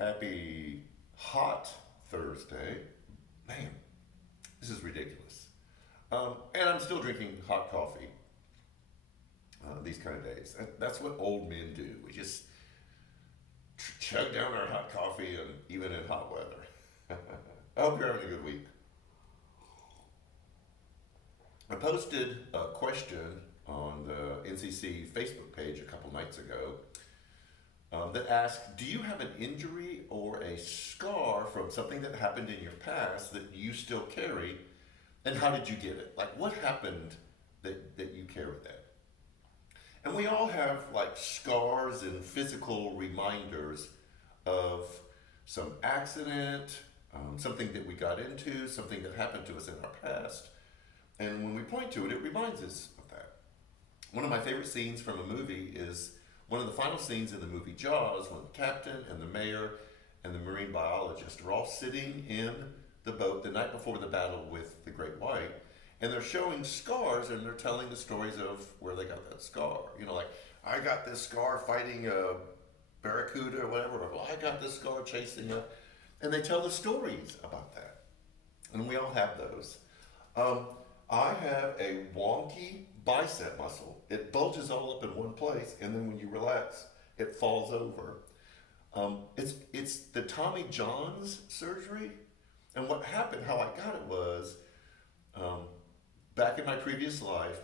Happy hot Thursday. Man, this is ridiculous. And I'm still drinking hot coffee these kind of days. That's what old men do. We just chug down our hot coffee, and even in hot weather. I hope you're having a good week. I posted a question on the NCC Facebook page a couple nights ago that asked, do you have an injury or a scar from something that happened in your past that you still carry, and how did you get it? Like, what happened that you carry that? And we all have like scars and physical reminders of some accident, something that we got into, something that happened to us in our past. And when we point to it, it reminds us of that. One of my favorite scenes from a movie is one of the final scenes in the movie Jaws, when the captain and the mayor and the marine biologist are all sitting in the boat the night before the battle with the Great White, and they're showing scars and they're telling the stories of where they got that scar. You know, like, I got this scar fighting a barracuda or whatever, or well, I got this scar chasing a, and they tell the stories about that. And we all have those. I have a wonky bicep muscle. It bulges all up in one place, and then when you relax, it falls over. It's the Tommy John's surgery, and what happened, how I got it was, back in my previous life,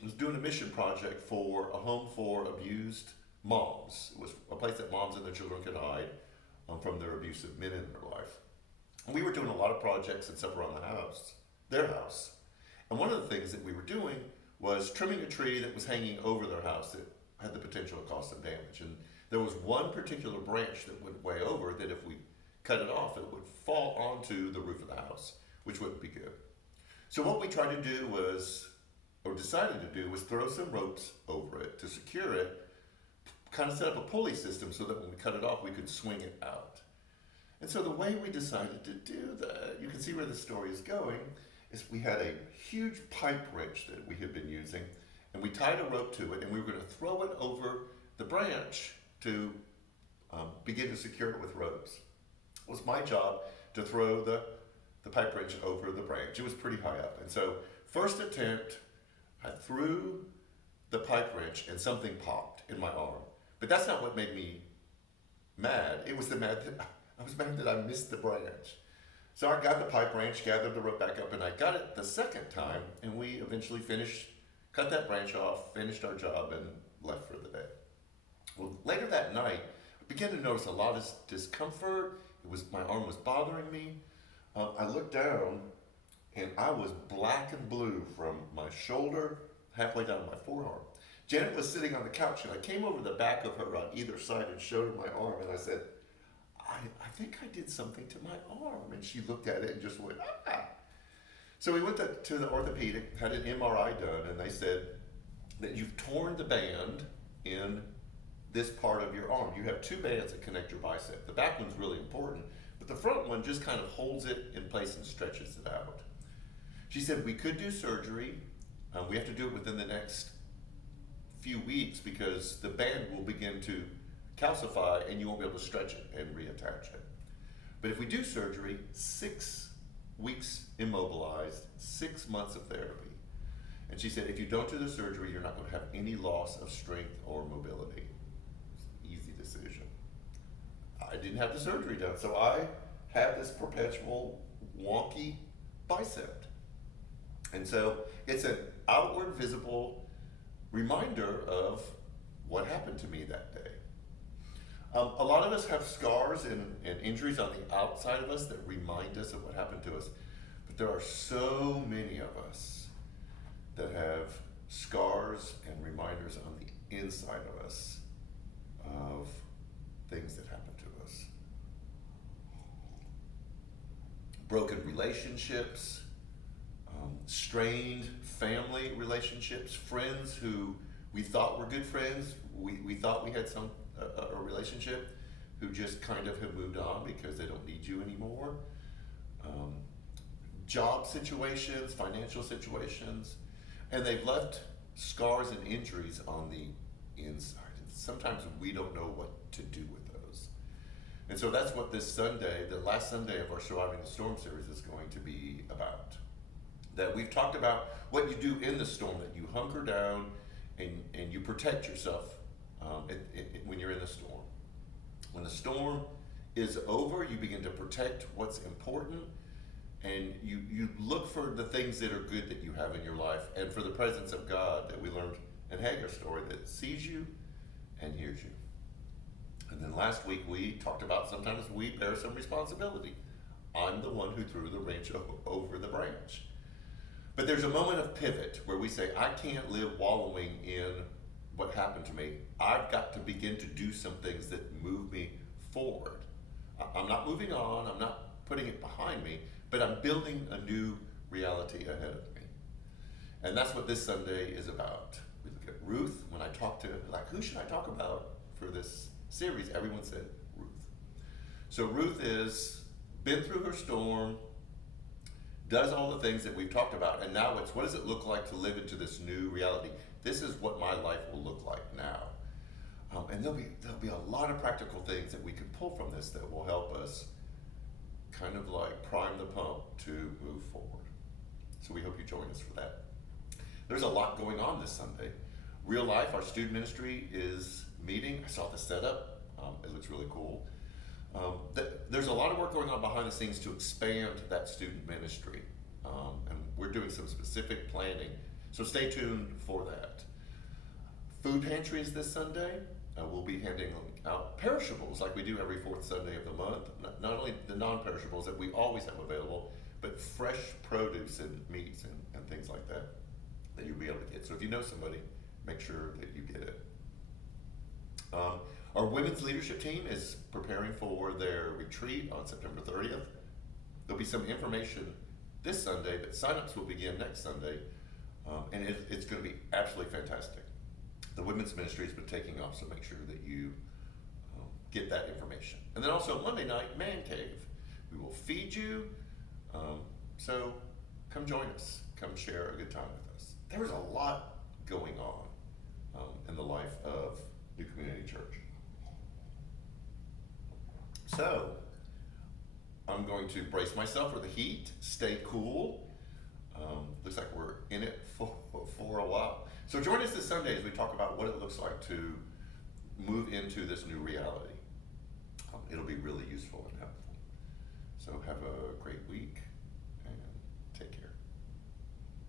I was doing a mission project for a home for abused moms. It was a place that moms and their children could hide from their abusive men in their life. And we were doing a lot of projects and stuff around the house, their house. And one of the things that we were doing was trimming a tree that was hanging over their house that had the potential to cause some damage. And there was one particular branch that went way over that if we cut it off, it would fall onto the roof of the house, which wouldn't be good. So what we tried to do was, or decided to do, was throw some ropes over it to secure it, kind of set up a pulley system so that when we cut it off, we could swing it out. And so the way we decided to do that, you can see where the story is going, is we had a huge pipe wrench that we had been using, and we tied a rope to it, and we were going to throw it over the branch to begin to secure it with ropes. It was my job to throw the pipe wrench over the branch. It was pretty high up. And so, first attempt, I threw the pipe wrench and something popped in my arm. But that's not what made me mad. It was I was mad that I missed the branch. So I got the pipe wrench, gathered the rope back up, and I got it the second time, and we eventually cut that branch off, finished our job, and left for the day. Well, later that night, I began to notice a lot of discomfort. My arm was bothering me. I looked down, and I was black and blue from my shoulder halfway down my forearm. Janet was sitting on the couch, and I came over the back of her on either side and showed her my arm, and I said, I think I did something to my arm. And she looked at it and just went, ah. So we went to the orthopedic, had an MRI done, and they said that you've torn the band in this part of your arm. You have two bands that connect your bicep. The back one's really important, but the front one just kind of holds it in place and stretches it out. She said, we could do surgery. We have to do it within the next few weeks because the band will begin to calcify and you won't be able to stretch it and reattach it. But if we do surgery, 6 weeks immobilized, 6 months of therapy. And she said, if you don't do the surgery, you're not going to have any loss of strength or mobility. Easy decision. I didn't have the surgery done, so I have this perpetual wonky bicep. And so it's an outward visible reminder of what happened to me that day. A lot of us have scars and injuries on the outside of us that remind us of what happened to us, but there are so many of us that have scars and reminders on the inside of us of things that happened to us. Broken relationships, strained family relationships, friends who we thought were good friends, we thought we had a relationship, who just kind of have moved on because they don't need you anymore. Job situations, financial situations, and they've left scars and injuries on the inside. And sometimes we don't know what to do with those. And so that's what this Sunday, the last Sunday of our Surviving the Storm series, is going to be about. That we've talked about what you do in the storm, that you hunker down and you protect yourself when you're in the storm. When the storm is over, you begin to protect what's important, and you look for the things that are good that you have in your life, and for the presence of God that we learned in Hagar's story, that sees you and hears you. And then last week we talked about sometimes we bear some responsibility. I'm the one who threw the wrench over the branch. But there's a moment of pivot where we say, I can't live wallowing in what happened to me. I've got to begin to do some things that move me forward. I'm not moving on, I'm not putting it behind me, but I'm building a new reality ahead of me. And that's what this Sunday is about. We look at Ruth. When I talk to, like, who should I talk about for this series? Everyone said Ruth. So Ruth is been through her storm, does all the things that we've talked about, and now it's what does it look like to live into this new reality? This is what my life will look like now. And there'll be a lot of practical things that we could pull from this that will help us kind of like prime the pump to move forward. So we hope you join us for that. There's a lot going on this Sunday. Real Life, our student ministry, is meeting. I saw the setup. It looks really cool. There's a lot of work going on behind the scenes to expand that student ministry. And we're doing some specific planning. So stay tuned for that. Food pantries this Sunday. We'll be handing out perishables like we do every fourth Sunday of the month. Not only the non-perishables that we always have available, but fresh produce and meats and things like that you'll be able to get. So if you know somebody, make sure that you get it. Our women's leadership team is preparing for their retreat on September 30th. There'll be some information this Sunday, but signups will begin next Sunday, and it's going to be absolutely fantastic. The women's ministry has been taking off, so make sure that you get that information. And then also Monday night, Man Cave. We will feed you, so come join us. Come share a good time with us. There's a lot going on in the life of New Community Church. So, I'm going to brace myself for the heat, stay cool. Looks like we're in it for a while. So join us this Sunday as we talk about what it looks like to move into this new reality. It'll be really useful and helpful. So have a great week.